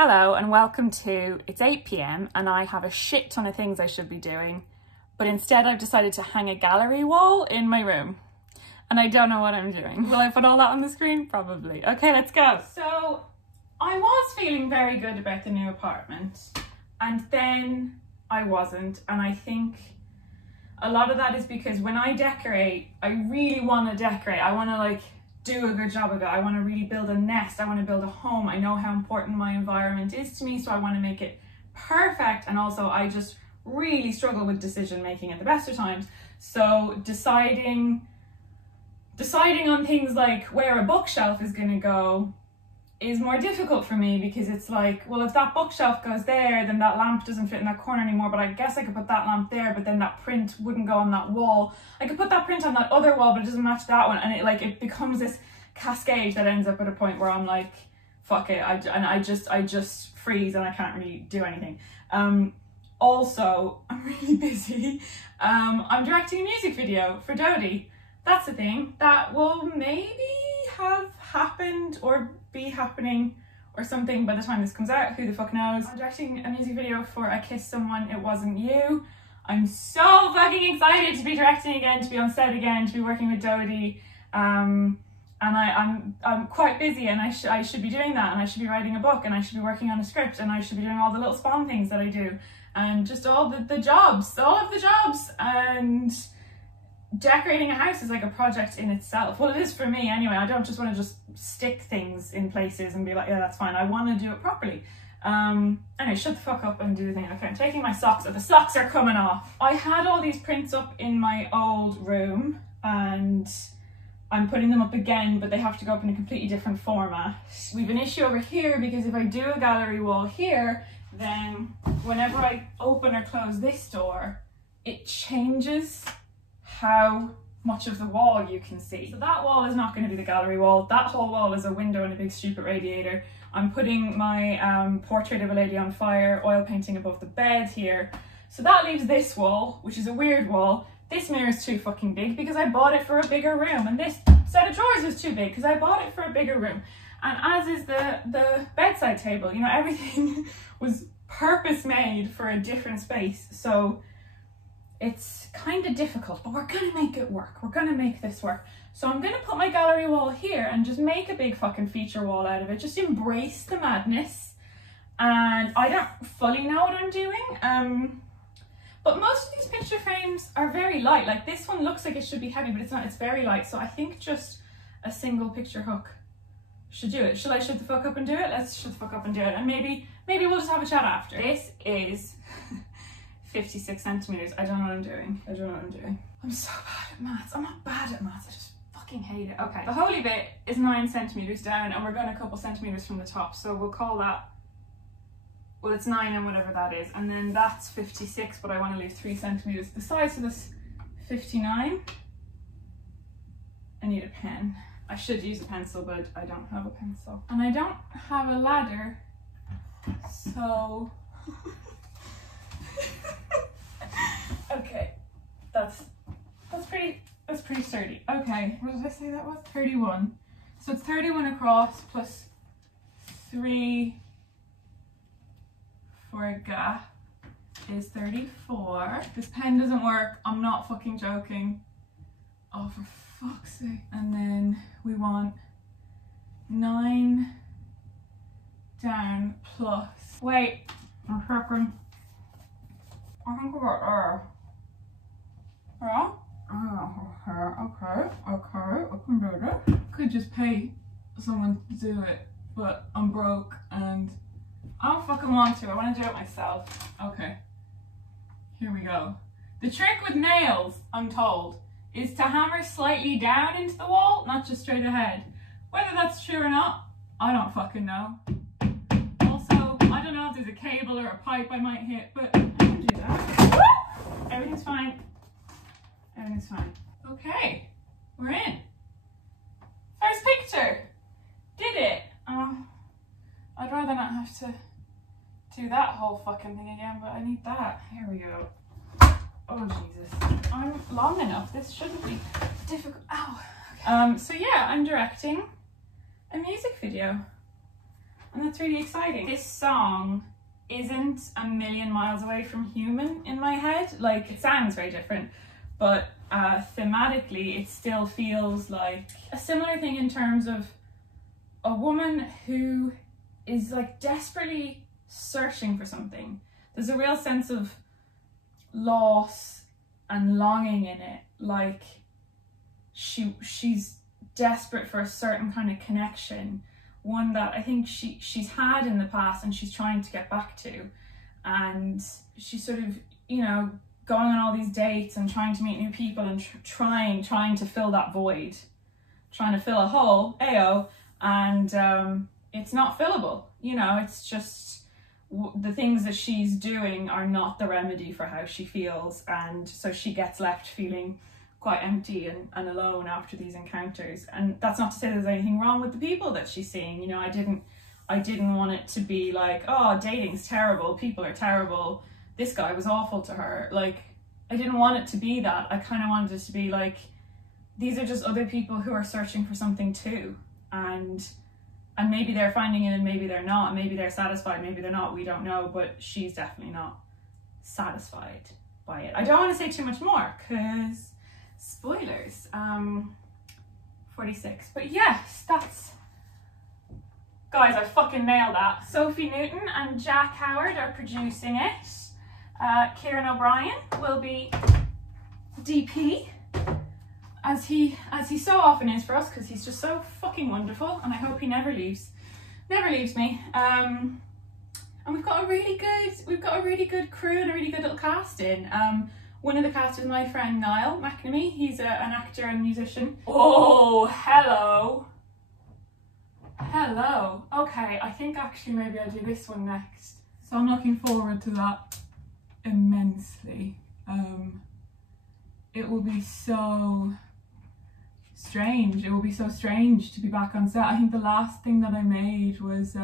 Hello and welcome to It's 8 PM and I have a shit ton of things I should be doing, but instead I've decided to hang a gallery wall in my room and I don't know what I'm doing. Will I put all that on the screen? Probably. Okay, let's go. So I was feeling very good about the new apartment and then I wasn't, and I think a lot of that is because when I decorate, I really want to decorate. I want to do a good job of it. I want to really build a nest. I want to build a home. I know how important my environment is to me, so I want to make it perfect. And also I just really struggle with decision making at the best of times. So deciding on things like where a bookshelf is going to go is more difficult for me, because it's like, well, if that bookshelf goes there, then that lamp doesn't fit in that corner anymore, but I guess I could put that lamp there, but then that print wouldn't go on that wall. I could put that print on that other wall, but it doesn't match that one, and it becomes this cascade that ends up at a point where I'm like, fuck it, I just freeze and I can't really do anything. Also, I'm really busy. I'm directing a music video for Dodie. That's a thing that will maybe have happened or be happening or something by the time this comes out. Who the fuck knows? I'm directing a music video for I Kissed Someone, It Wasn't You. I'm so fucking excited to be directing again, to be on set again, to be working with Dodie. And I'm quite busy, and I should be doing that, and I should be writing a book, and I should be working on a script, and I should be doing all the little spawn things that I do, and just all of the jobs, and decorating a house is like a project in itself. Well, it is for me anyway. I don't just want to just stick things in places and be like, yeah, that's fine. I want to do it properly. Anyway, shut the fuck up and do the thing. Okay, I'm taking my socks off. The socks are coming off. I had all these prints up in my old room and I'm putting them up again, but they have to go up in a completely different format. We've an issue over here because if I do a gallery wall here, then whenever I open or close this door, it changes how much of the wall you can see. So that wall is not going to be the gallery wall. That whole wall is a window and a big stupid radiator. I'm putting my portrait of a lady on fire oil painting above the bed here. So that leaves this wall, which is a weird wall. This mirror is too fucking big because I bought it for a bigger room, and this set of drawers is too big because I bought it for a bigger room. And as is the bedside table, you know, everything was purpose made for a different space. So it's kind of difficult, but we're gonna make it work. We're gonna make this work. So I'm gonna put my gallery wall here and just make a big fucking feature wall out of it. Just embrace the madness. And I don't fully know what I'm doing. But most of these picture frames are very light. Like this one looks like it should be heavy, but it's not. It's very light. So I think just a single picture hook should do it. Should I shut the fuck up and do it? Let's shut the fuck up and do it. And maybe we'll just have a chat after. This is 56 centimeters. I don't know what I'm doing. I'm so bad at maths. I'm not bad at maths. I just fucking hate it. Okay. The holy bit is 9 centimeters down, and we're going a couple centimeters from the top. So we'll call that, well, it's 9 and whatever that is. And then that's 56, but I want to leave 3 centimeters. The size of this 59. I need a pen. I should use a pencil, but I don't have a pencil. And I don't have a ladder, so okay, that's pretty sturdy. Okay, what did I say that was? 31. So it's 31 across plus 3 for a gap is 34. This pen doesn't work. I'm not fucking joking. Oh, for fuck's sake. And then we want 9 down plus, wait, a second. I think about there. Yeah? Okay, I can do this. Could just pay someone to do it, but I'm broke and I don't fucking want to. I want to do it myself. Okay, here we go. The trick with nails, I'm told, is to hammer slightly down into the wall, not just straight ahead. Whether that's true or not, I don't fucking know. Also, I don't know if there's a cable or a pipe I might hit, but I can do that. Everything's fine. Everything's fine. Okay, we're in. First picture. Did it. I'd rather not have to do that whole fucking thing again, but I need that. Here we go. Oh Jesus. I'm long enough. This shouldn't be difficult. Ow. Okay. So yeah, I'm directing a music video. and that's really exciting. This song isn't a million miles away from Human in my head. Like, it sounds very different, but thematically it still feels like a similar thing in terms of a woman who is like desperately searching for something. There's a real sense of loss and longing in it. Like she's desperate for a certain kind of connection, one that I think she's had in the past and she's trying to get back to. And she's sort of, you know, going on all these dates and trying to meet new people and trying to fill that void, trying to fill a hole, ayo, and it's not fillable. You know, it's just the things that she's doing are not the remedy for how she feels, and so she gets left feeling quite empty and alone after these encounters. And that's not to say there's anything wrong with the people that she's seeing. You know, I didn't want it to be like, oh, dating's terrible, people are terrible, this guy was awful to her. Like, I didn't want it to be that. I kind of wanted it to be like, these are just other people who are searching for something too, and maybe they're finding it and maybe they're not, maybe they're satisfied, maybe they're not, we don't know, but she's definitely not satisfied by it. I don't want to say too much more because spoilers. 46. But yes, that's... Guys, I fucking nailed that. Sophie Newton and Jack Howard are producing it. Kieran O'Brien will be DP, as he so often is for us, because he's just so fucking wonderful, and I hope he never leaves me. And we've got a really good crew and a really good little cast in. One of the cast is my friend Niall McNamee. He's an actor and musician. Oh, hello. Okay, I think actually maybe I'll do this one next. So I'm looking forward to that immensely. It will be so strange. It will be so strange to be back on set. I think the last thing that I made was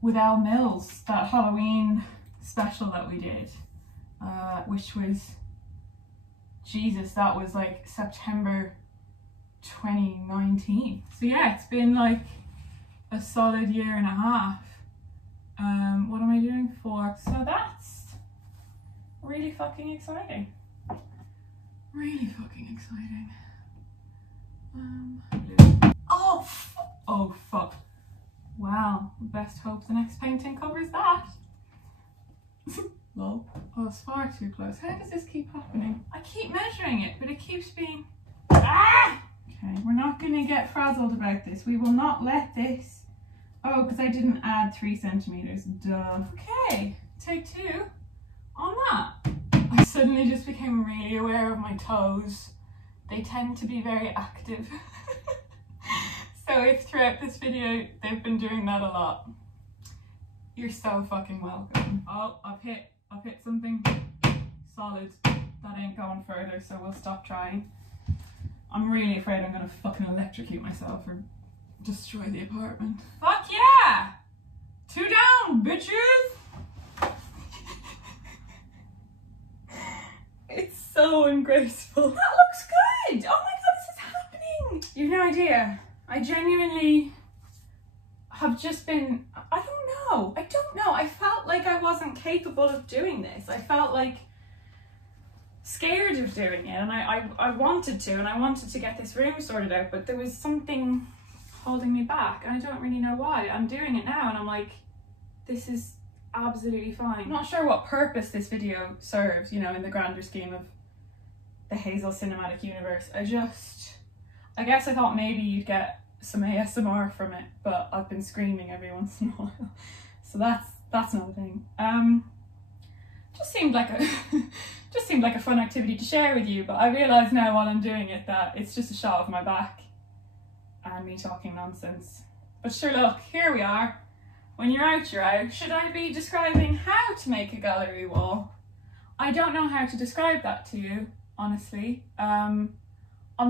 with Elle Mills, that Halloween special that we did, which was, Jesus, that was like September 2019. So yeah, it's been like a solid year and a half. What am I doing for? So that's really fucking exciting. Really fucking exciting. Oh fuck. Wow, best hope the next painting covers that. Lol. Oh, it's far too close. How does this keep happening? I keep measuring it, but it keeps being... Ah! Okay, we're not gonna get frazzled about this. We will not let this... Oh, because I didn't add 3 centimeters. Duh. Okay, take 2 on that. I suddenly just became really aware of my toes. They tend to be very active. So if throughout this video they've been doing that a lot, you're so fucking welcome. Oh, I've hit something solid. That ain't going further, so we'll stop trying. I'm really afraid I'm gonna fucking electrocute myself or destroy the apartment. Fuck yeah! 2 down, bitches! It's so ungraceful. That looks good! Oh my god, this is happening! You've no idea. I genuinely have just been... I don't know. I felt like I wasn't capable of doing this. I felt like scared of doing it, and I wanted to, and I wanted to get this room sorted out, but there was something holding me back, and I don't really know why. I'm doing it now, and I'm like, this is absolutely fine. I'm not sure what purpose this video serves, you know, in the grander scheme of the Hazel cinematic universe. I guess I thought maybe you'd get some ASMR from it, but I've been screaming every once in a while, so that's another thing. Just seemed like a fun activity to share with you, but I realise now while I'm doing it that it's just a shot of my back and me talking nonsense. But sure, look, here we are. When you're out, you're out. Should I be describing how to make a gallery wall? I don't know how to describe that to you, honestly. I'm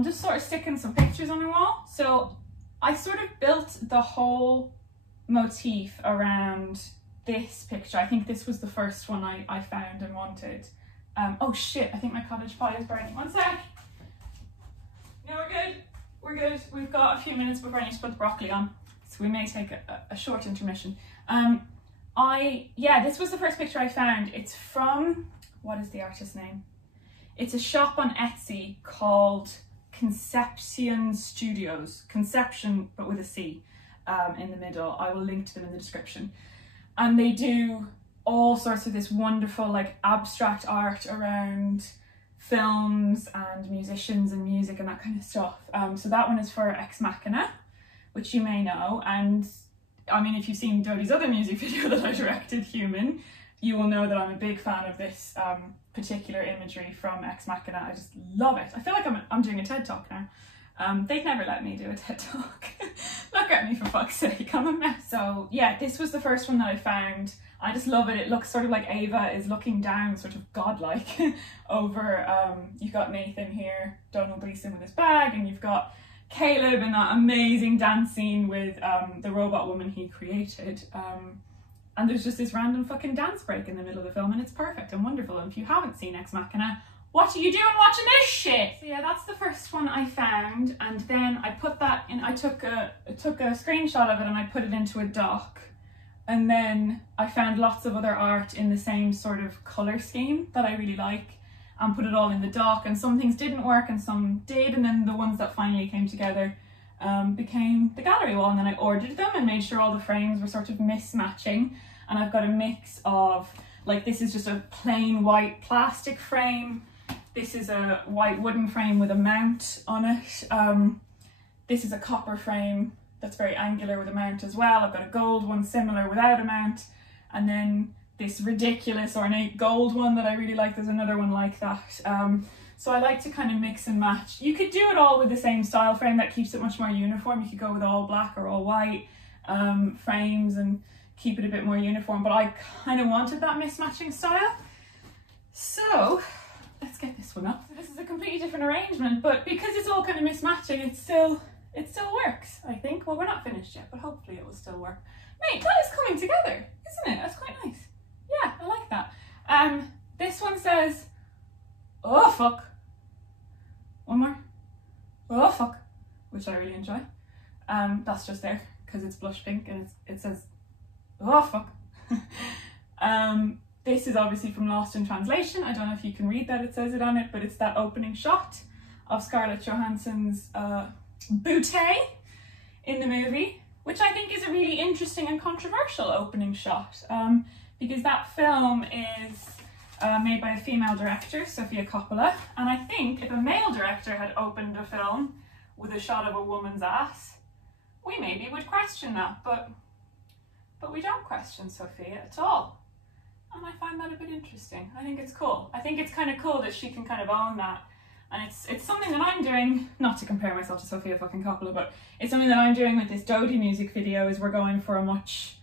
just sort of sticking some pictures on the wall. So I sort of built the whole motif around this picture. I think this was the first one I found and wanted. Oh shit, I think my cottage pie is burning. One sec. No, we're good. We're good. We've got a few minutes before I need to put the broccoli on. so we may take a short intermission. This was the first picture I found. It's from, what is the artist's name? It's a shop on Etsy called Conception Studios. Conception, but with a C in the middle. I will link to them in the description. And they do all sorts of this wonderful like abstract art around films and musicians and music and that kind of stuff. So that one is for Ex Machina, which you may know. And I mean, if you've seen Dodie's other music video that I directed, Human, you will know that I'm a big fan of this particular imagery from Ex Machina. I just love it. I feel like I'm doing a TED Talk now. They've never let me do a TED Talk. Look at me, for fuck's sake, I'm a mess. So yeah, this was the first one that I found. I just love it. It looks sort of like Ava is looking down, sort of godlike, over, you've got Nathan here, Donald Gleeson with his bag, and you've got Caleb in that amazing dance scene with the robot woman he created. And there's just this random fucking dance break in the middle of the film, and it's perfect and wonderful. And if you haven't seen Ex Machina, what are you doing watching this shit? So yeah, that's the first one I found, and then I put that in, I took a screenshot of it and I put it into a doc. And then I found lots of other art in the same sort of colour scheme that I really like and put it all in the doc, and some things didn't work and some did, and then the ones that finally came together became the gallery wall. And then I ordered them and made sure all the frames were sort of mismatching, and I've got a mix of, like, this is just a plain white plastic frame, this is a white wooden frame with a mount on it, this is a copper frame that's very angular with a mount as well. I've got a gold one similar without a mount, and then this ridiculous ornate gold one that I really like. There's another one like that. So I like to kind of mix and match. You could do it all with the same style frame, that keeps it much more uniform. You could go with all black or all white frames and keep it a bit more uniform, but I kind of wanted that mismatching style. So let's get this one up. This is a completely different arrangement, but because it's all kind of mismatching, it still works, I think. Well, we're not finished yet, but hopefully it will still work. Mate, that is coming together, isn't it? That's quite nice. Yeah, I like that. This one says, oh fuck. One more. Oh fuck, which I really enjoy. That's just there because it's blush pink and it says, oh fuck. This is obviously from Lost in Translation. I don't know if you can read that, it says it on it, but it's that opening shot of Scarlett Johansson's bootay in the movie, which I think is a really interesting and controversial opening shot, because that film is made by a female director, Sofia Coppola, and I think if a male director had opened a film with a shot of a woman's ass, we maybe would question that, but we don't question Sofia at all. And I find that a bit interesting. I think it's cool. I think it's kind of cool that she can kind of own that. And it's something that I'm doing, not to compare myself to Sofia fucking Coppola, but it's something that I'm doing with this Dodie music video, is we're going for a much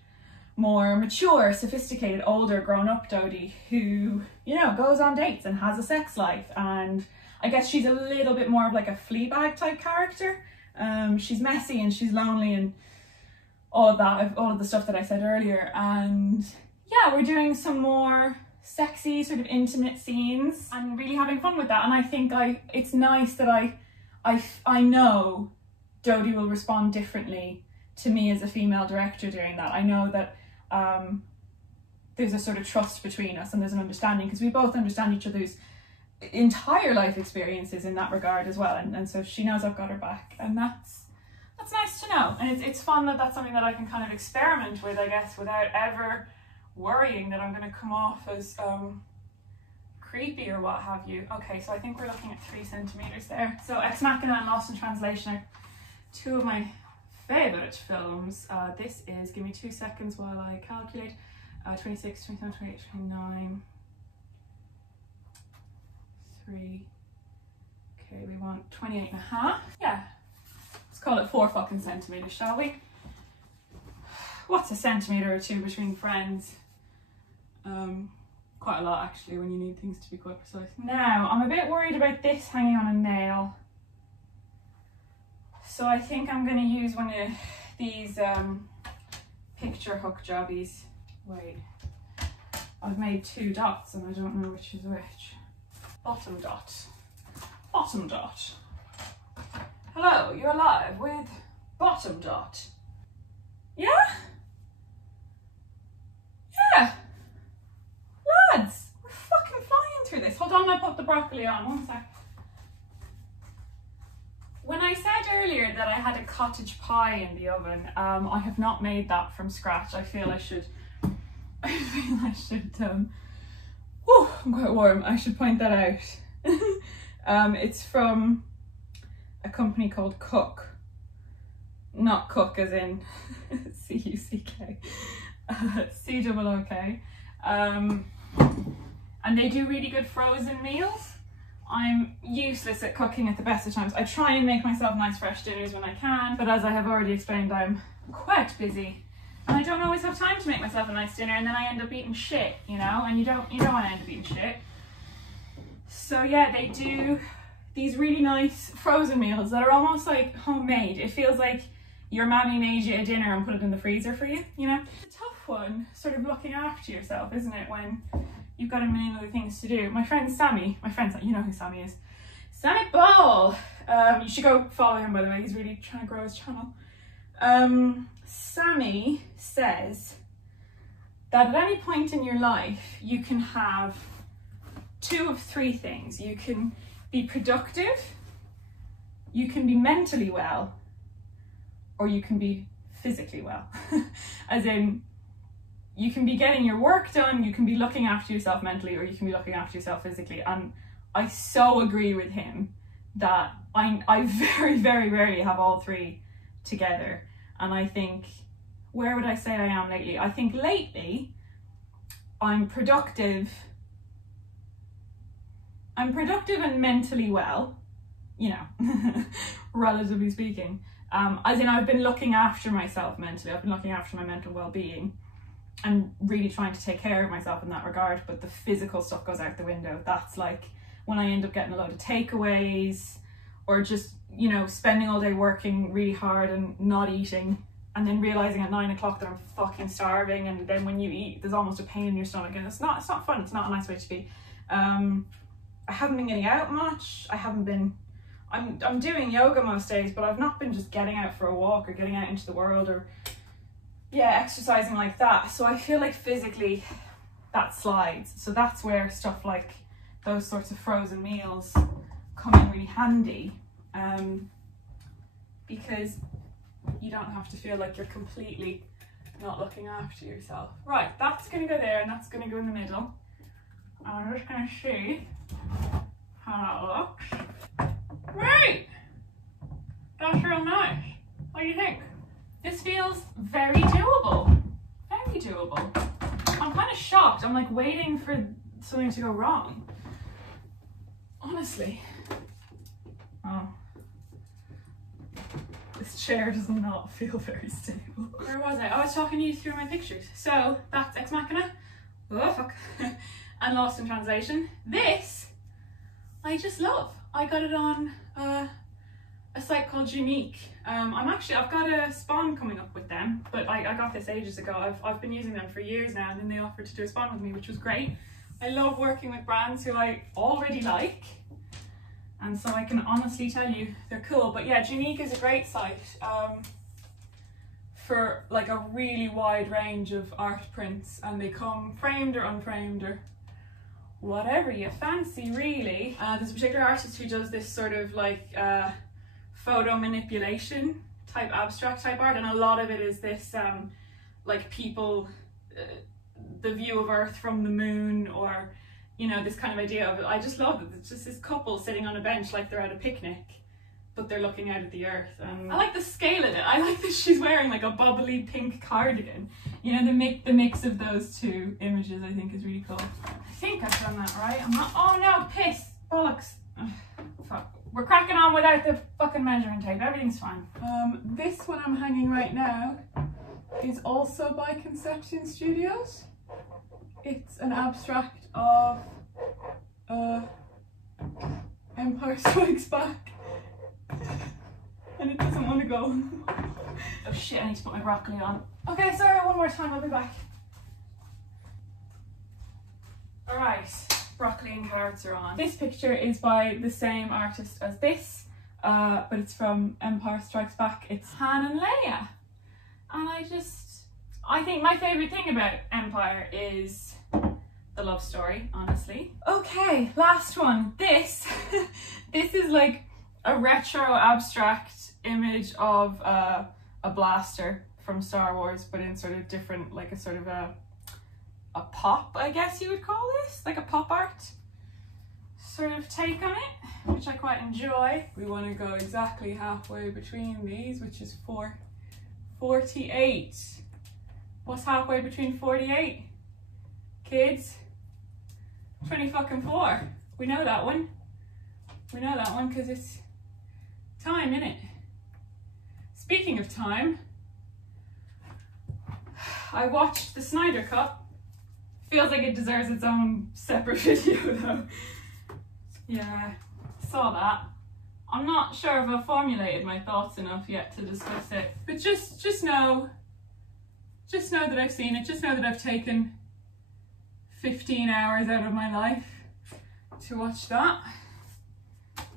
more mature, sophisticated, older, grown-up Dodie who, you know, goes on dates and has a sex life. And I guess she's a little bit more of like a Fleabag type character. She's messy and she's lonely and all of that, all of the stuff that I said earlier. And yeah, we're doing some more sexy, sort of intimate scenes and really having fun with that. And I think it's nice that I know Dodie will respond differently to me as a female director doing that. I know that there's a sort of trust between us and there's an understanding, because we both understand each other's entire life experiences in that regard as well. And so she knows I've got her back, and that's nice to know. And it's fun that that's something that I can kind of experiment with, I guess, without ever worrying that I'm going to come off as creepy or what have you. Okay, so I think we're looking at 3 centimeters there. So Ex Machina and Lost in Translation are two of my favourite films. This is, give me 2 seconds while I calculate, 26, 27, 28, 29, 3, okay, we want 28 and a half. Yeah, let's call it 4 fucking centimetres, shall we? What's a centimetre or 2 between friends? Quite a lot actually, when you need things to be quite precise. Now, I'm a bit worried about this hanging on a nail. So I think I'm going to use one of these picture hook jobbies. Wait, I've made 2 dots and I don't know which is which. Bottom dot. Bottom dot. Hello, you're live with Bottom dot. hold on, I'll put the broccoli on, one sec. When I said earlier that I had a cottage pie in the oven, I have not made that from scratch. I feel I should, whew, I'm quite warm, I should point that out. It's from a company called Cook. Not Cook as in C-U-C-K, C-O-O-K. And they do really good frozen meals. I'm useless at cooking at the best of times. I try and make myself nice fresh dinners when I can, but as I have already explained, I'm quite busy. And I don't always have time to make myself a nice dinner, and then I end up eating shit, you know, and you don't want to end up eating shit. So yeah, they do these really nice frozen meals that are almost like homemade. It feels like your mammy made you a dinner and put it in the freezer for you, you know? It's a tough one, sort of looking after yourself, isn't it, when you've got a million other things to do. My friend Sammy, you know who Sammy is. Sammy Ball! You should go follow him, by the way, he's really trying to grow his channel. Sammy says that at any point in your life, you can have two of three things. You can be productive, you can be mentally well, or you can be physically well. As in, you can be getting your work done, you can be looking after yourself mentally, or you can be looking after yourself physically. And I so agree with him that I very, very rarely have all three together. And I think, where would I say I am lately? I think lately, I'm productive and mentally well, you know, relatively speaking. As in, I've been looking after myself mentally, I've been looking after my mental well-being and really trying to take care of myself in that regard, but the physical stuff goes out the window. That's like when I end up getting a load of takeaways, or just, you know, spending all day working really hard and not eating, and then realizing at 9 o'clock that I'm fucking starving, and then when you eat there's almost a pain in your stomach, and it's not fun, it's not a nice way to be. I haven't been getting out much, I'm doing yoga most days, but I've not been just getting out for a walk or getting out into the world, or yeah, exercising like that. So I feel like physically that slides. So that's where stuff like those sorts of frozen meals come in really handy, because you don't have to feel like you're completely not looking after yourself. Right, that's gonna go there and that's gonna go in the middle. I'm just gonna see how that looks. Right, that's real nice. What do you think? This feels very doable. Very doable. I'm kind of shocked. I'm like waiting for something to go wrong. Honestly. Oh. This chair does not feel very stable. Where was I? I was talking you through my pictures. So that's Ex Machina. Oh fuck. And Lost in Translation. This, I just love. I got it on a site called Unique. I've got a spawn coming up with them, but I got this ages ago. I've been using them for years now, and then they offered to do a spawn with me, which was great. I love working with brands who I already like, and so I can honestly tell you they're cool. But yeah, Unique is a great site for like a really wide range of art prints, and they come framed or unframed or whatever you fancy, really. There's a particular artist who does this sort of like photo manipulation type, abstract type art, and a lot of it is this like people, the view of Earth from the moon, or you know, this kind of idea of it. I just love it. It's just this couple sitting on a bench like they're at a picnic, but they're looking out at the Earth. And I like the scale of it. I like that she's wearing like a bubbly pink cardigan. You know, the mix of those two images I think is really cool. I think I've done that right. I'm not, oh no, piss, bollocks. Ugh, fuck. We're cracking on without the fucking measuring tape. Everything's fine. This one I'm hanging right now is also by Conception Studios. It's an abstract of Empire Strikes Back. And it doesn't want to go. Oh shit, I need to put my broccoli on. Okay, sorry, one more time, I'll be back. Alright, broccoli and carrots are on. This picture is by the same artist as this, but it's from Empire Strikes Back. It's Han and Leia. And I think my favourite thing about Empire is the love story, honestly. Okay, last one. This is like a retro abstract image of a blaster from Star Wars, but in sort of different, like a sort of a pop, I guess you would call this, like a pop art sort of take on it, which I quite enjoy. We want to go exactly halfway between these, which is 48. What's halfway between 48? Kids? 24. We know that one. We know that one because it's time, innit? Speaking of time, I watched the Snyder Cut. Feels like it deserves its own separate video though. Yeah, saw that. I'm not sure if I've formulated my thoughts enough yet to discuss it, but just know that I've seen it. Just know that I've taken 15 hours out of my life to watch that.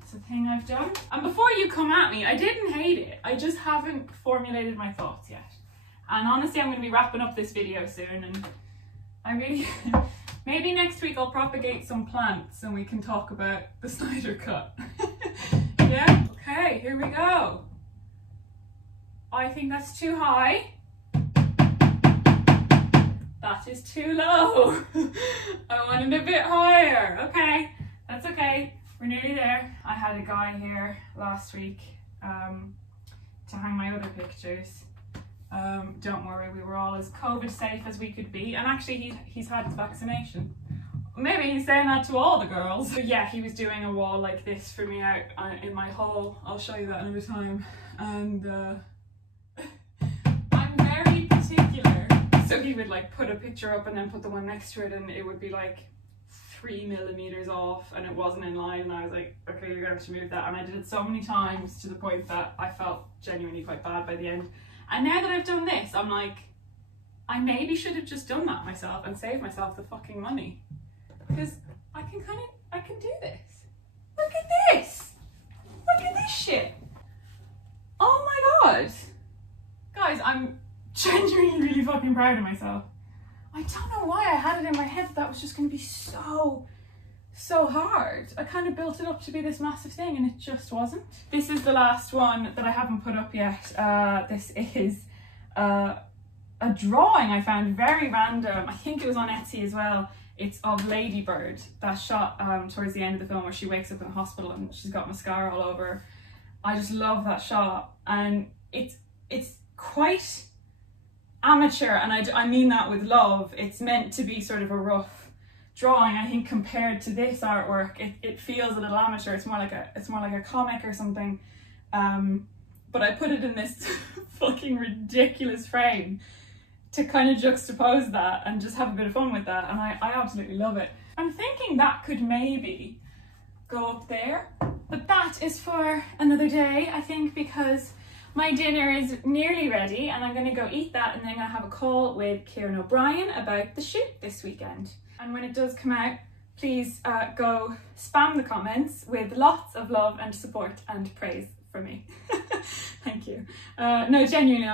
It's a thing I've done. And before you come at me, I didn't hate it. I just haven't formulated my thoughts yet. And honestly, I'm going to be wrapping up this video soon, and I really, maybe next week I'll propagate some plants and we can talk about the Snyder Cut. Yeah, okay, here we go. I think that's too high. That is too low. I want it a bit higher. Okay, that's okay. We're nearly there. I had a guy here last week to hang my other pictures. Don't worry, we were all as COVID safe as we could be, and actually he's had his vaccination. Maybe he's saying that to all the girls. But yeah, he was doing a wall like this for me out in my hall. I'll show you that another time. And I'm very particular. So he would like put a picture up and then put the one next to it, and it would be like 3 millimeters off and it wasn't in line, and I was like, okay, you're gonna have to move that. And I did it so many times to the point that I felt genuinely quite bad by the end. And now that I've done this, I'm like, I maybe should have just done that myself and saved myself the fucking money. Because I can do this. Look at this. Look at this shit. Oh my God. Guys, I'm genuinely really fucking proud of myself. I don't know why I had it in my head that was just going to be so hard. I kind of built it up to be this massive thing and it just wasn't. This is the last one that I haven't put up yet. This is a drawing I found very random. I think it was on Etsy as well. It's of Lady Bird, that shot towards the end of the film where she wakes up in the hospital and she's got mascara all over her. I just love that shot, and it's quite amateur, and I mean that with love. It's meant to be sort of a rough drawing. I think compared to this artwork, it feels a little amateur. It's more like a comic or something. But I put it in this fucking ridiculous frame to kind of juxtapose that and just have a bit of fun with that, and I absolutely love it. I'm thinking that could maybe go up there, but that is for another day, I think, because my dinner is nearly ready and I'm going to go eat that, and then I'm going to have a call with Kieran O'Brien about the shoot this weekend. And when it does come out, please go spam the comments with lots of love and support and praise for me. Thank you. No, genuinely,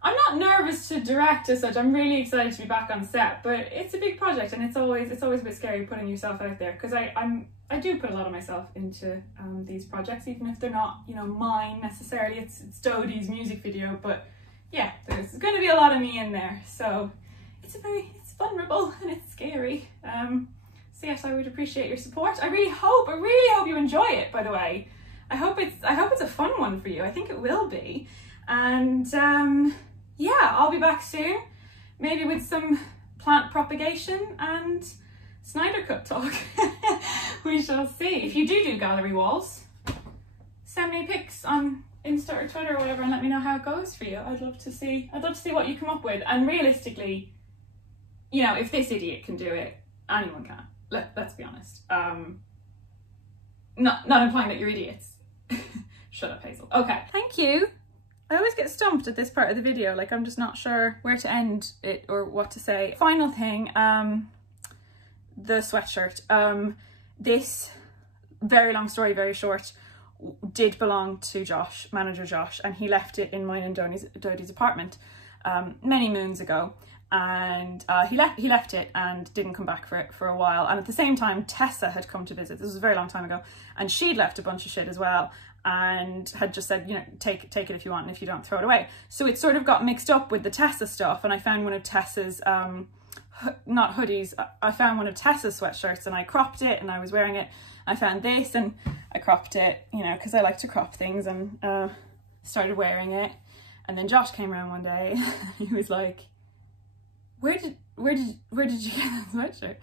I'm not nervous to direct as such. I'm really excited to be back on set, but it's a big project, and it's always a bit scary putting yourself out there, because I do put a lot of myself into these projects, even if they're not, you know, mine necessarily. It's Dodie's music video, but yeah, there's going to be a lot of me in there, so it's vulnerable and it's scary. So yes, I would appreciate your support. I really hope you enjoy it, by the way. I hope it's a fun one for you. I think it will be. And yeah, I'll be back soon, maybe with some plant propagation and Snyder Cut talk. We shall see. If you do gallery walls, send me pics on Insta or Twitter or whatever and let me know how it goes for you. I'd love to see what you come up with. And realistically, you know, if this idiot can do it, anyone can. Let's be honest. Not implying that you're idiots. Shut up, Hazel. Okay. Thank you. I always get stumped at this part of the video, like I'm just not sure where to end it or what to say. Final thing, the sweatshirt. This, very long story, very short, did belong to Josh, manager Josh, and he left it in mine and Dodie's apartment many moons ago. and he left it and didn't come back for it for a while. And at the same time, Tessa had come to visit. This was a very long time ago, and she'd left a bunch of shit as well, and had just said, you know, take it if you want, and if you don't, throw it away. So it sort of got mixed up with the Tessa stuff, and I found one of Tessa's not hoodies, I found one of Tessa's sweatshirts, and I cropped it, and I was wearing it. I found this and I cropped it, you know, because I like to crop things, and started wearing it. And then Josh came around one day and he was like, where did you get that sweatshirt?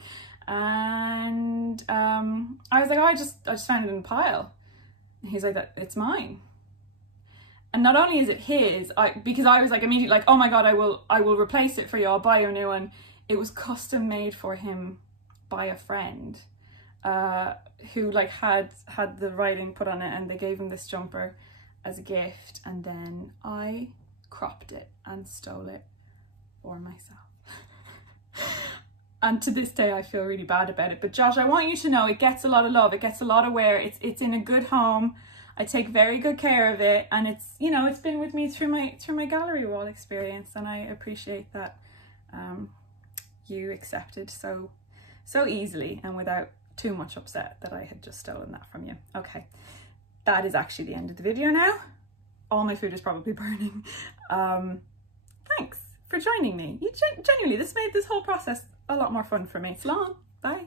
And I was like, oh, I just found it in a pile. And he's like, it's mine. And not only is it his, because I was like immediately like, oh my God, I will replace it for you, I'll buy you a new one. It was custom made for him by a friend who like had the writing put on it, and they gave him this jumper as a gift, and then I cropped it and stole it for myself. And to this day I feel really bad about it. But Josh, I want you to know it gets a lot of love, it gets a lot of wear, it's in a good home. I take very good care of it, and it's, you know, it's been with me through my gallery wall experience, and I appreciate that you accepted so easily and without too much upset that I had just stolen that from you. Okay, that is actually the end of the video now. All my food is probably burning. Thanks for joining me. You genuinely, this made this whole process a lot more fun for me. It's long. Bye.